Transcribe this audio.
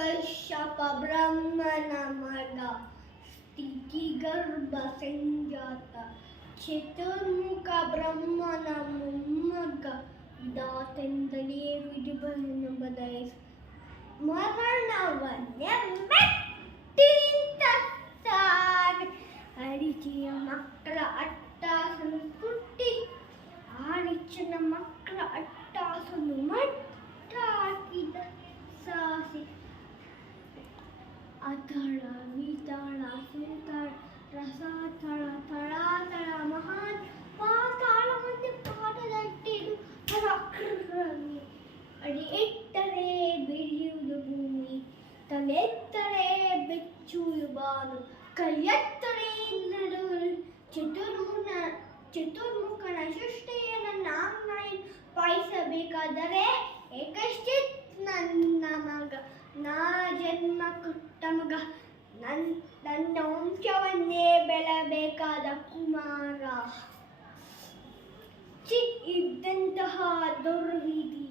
ಕಶ್ಯಪ ಬ್ರಹ್ಮನ ಮಗ ಸ್ಥಿತಿಗರ್ಭ ಸಂಜಾತ ಚತುರ್ಮುಖ ಬ್ರಹ್ಮನ ಮೊಮ್ಮಗ ವಿಧಾತೆಂದಲೇ ವಿಧಿಬಲನ ಬದಲಿಸಿ ಮರಣವನ್ನೇ ಮೆಟ್ಟಿ ನಿಂತ ಅರಿಚಿಯ ಮಕ್ಕಳ ಅಟ್ಟಾಸನ್ನು ತುಟ್ಟಿ ಆರಿಚನ ಮಕ್ಕಳ ಅಟ್ಟಾಸನ್ನು ಮಟ್ಟ ಹಾಕಿದ ಸಾಸಿ ಅತಳ ವಿತಳ ಸುತಳ ರಸತಳ ತಳಾತಳ ಮಹಾನ್ ಪಾತಾಳವನ್ನು ಪಾದದಟ್ಟಿದು ಪರಾಕ್ರಮಿ ಅಡಿ ಇಟ್ಟರೆ ಬೆಳೆಯುವುದು ಭೂಮಿ ತಲೆತ್ತರೆ ಬೆಚ್ಚುವುದು ಬಾನು ಕೈಯತ್ತರೆ ನಡುವರು ಚತುರ್ಮುಖನ ಸೃಷ್ಟಿಯನ್ನು ನಾಮನಾಯಿ ಪಾಯಿಸಬೇಕಾದರೆ ಏಕಶ್ಚಿತ್ ನನ್ನ ಮಗ ನಾ ಜನ್ಮ ಕೊಟ್ಟ ಮಗ ನನ್ನ ವಂಶವನ್ನೇ ಬೆಳಬೇಕಾದ ಕುಮಾರ ಇದ್ದಂತಹ ದುರ್ವಿಧಿ